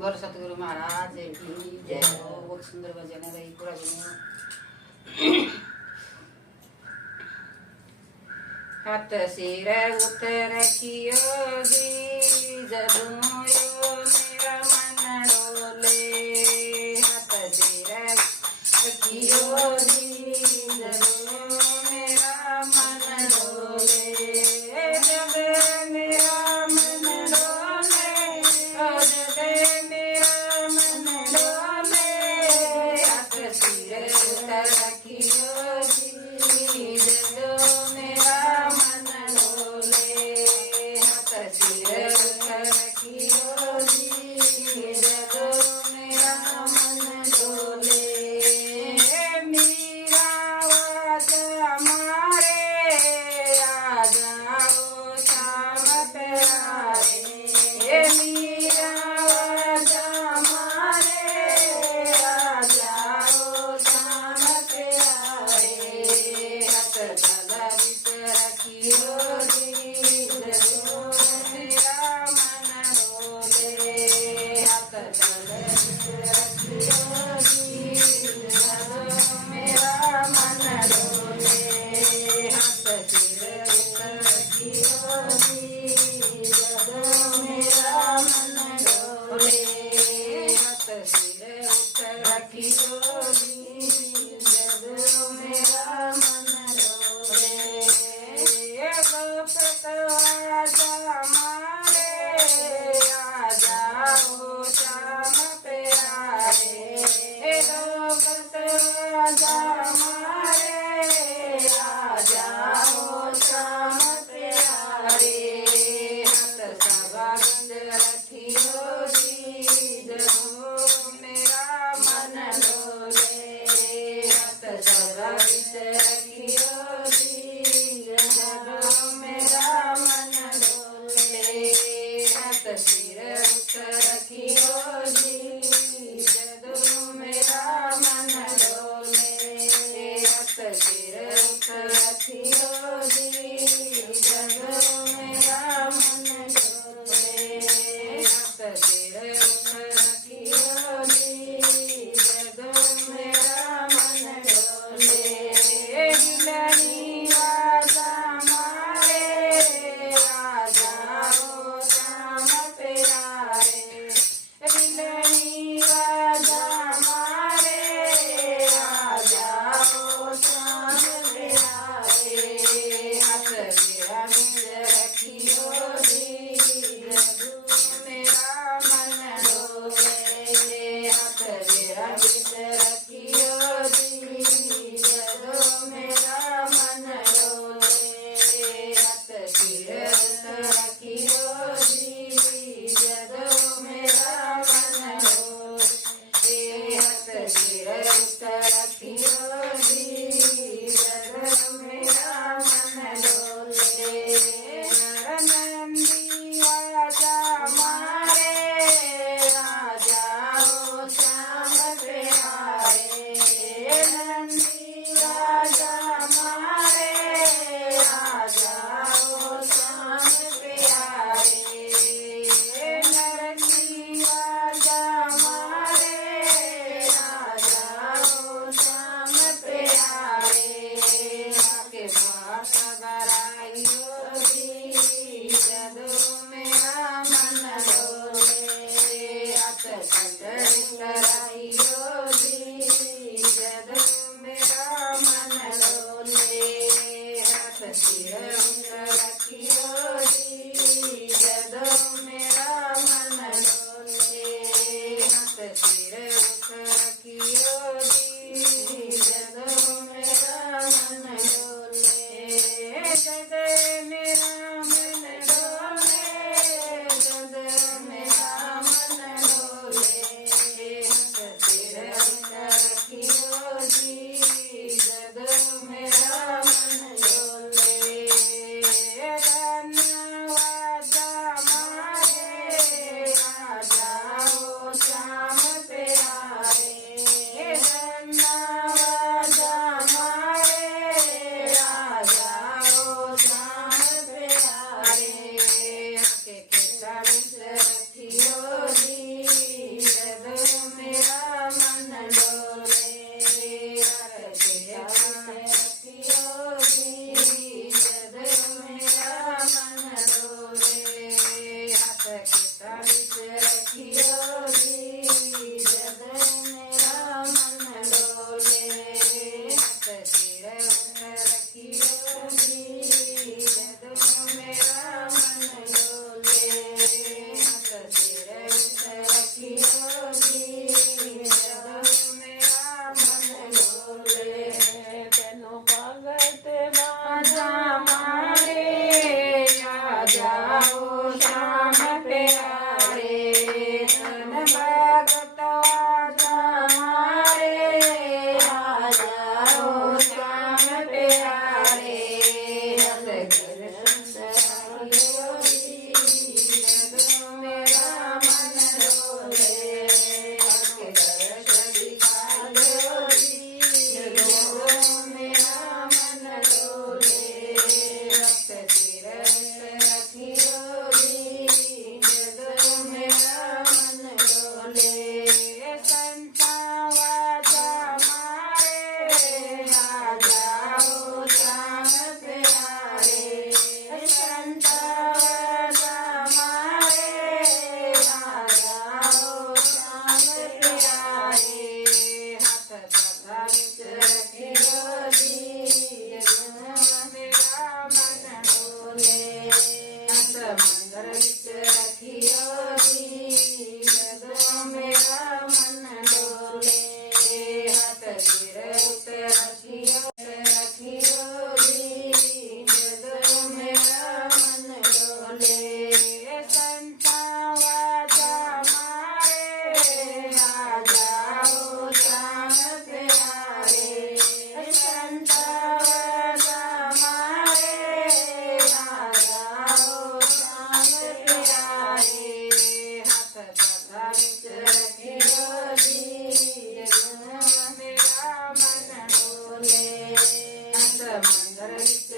बोल सतगुरु महाराज की जय हो। बहुत सुंदर भजन है भाई पूरा दिन। हाथ सिर उतर कियो दी जदू यो मेरा मन डोले। हाथ सिर कियो दी जदू मेरा मन डोले। जब मेरा मन डोले जब मेरा मन डोले। हाथ सिर उतर कियो दी जदू मेरा मन डोले। हाथ सिर उतर कियो दी जदू मेरा मन डोले। मीरा आवाज हमारे आ जाओ श्याम प्यारे। मीरा आवाज हमारे आ जाओ श्याम प्यारे। हाथ तला रखियो दी जदू मेरा मन डोले। हाथ तला रखियो दी जदू मेरा मन डोले। हाथ सिर उतर रखियो दी जदू मेरा मन डोले। हाथ सिर उतर रखियो दी जदू मेरा मन डोले। गोपत आवाज हमारे आ जाओ श्याम प्यारे। गोपत आवाज हमारे आ जाओ श्याम प्यारे। हाथ सभा बंद रखियो दी जदू मेरा मन डोले। हाथ सभा बीच रखियो दी जदू मेरा मन डोले। हाथ सिर उतर रखियो दी जदू मेरा मन डोले। हाथ सिर उतर रखियो दी जदू मेरा मन डोले। हाथ सिर उतर रखियो दी जदू मेरा मन डोले। गिलनी आवाज हमारे आ जाओ श्याम प्यारे। गिलनी आवाज हमारे आ जाओ श्याम प्यारे। हाथ मेरा बिंद रखियो दी जदू मेरा मन डोले। हाथ मेरा बिंद रखियो दी जदू मेरा मन डोले। हाथ सिर उतर रखियो दी जदू मेरा मन डोले। हाथ सिर उतर रखियो दी जदू मेरा मन डोले। नंदी आवाज हमारे आ जाओ श्याम प्यारे। नंदी आवाज हमारे आ जाओ श्याम प्यारे। नरसी आवाज हमारे आ जाओ श्याम प्यारे। आके बात बराइयो दी जदू मेरा मन डोले। हाथ कंकर कराइयो दी जदू मेरा मन डोले। हाथ सिर उतर रखियो दी जदू मेरा मन डोले। हाथ सिर उतर रखियो दी जदू मेरा मन डोले। जद मेरा मन डोले जद मेरा मन डोले। हाथ सिर મંદર વિચ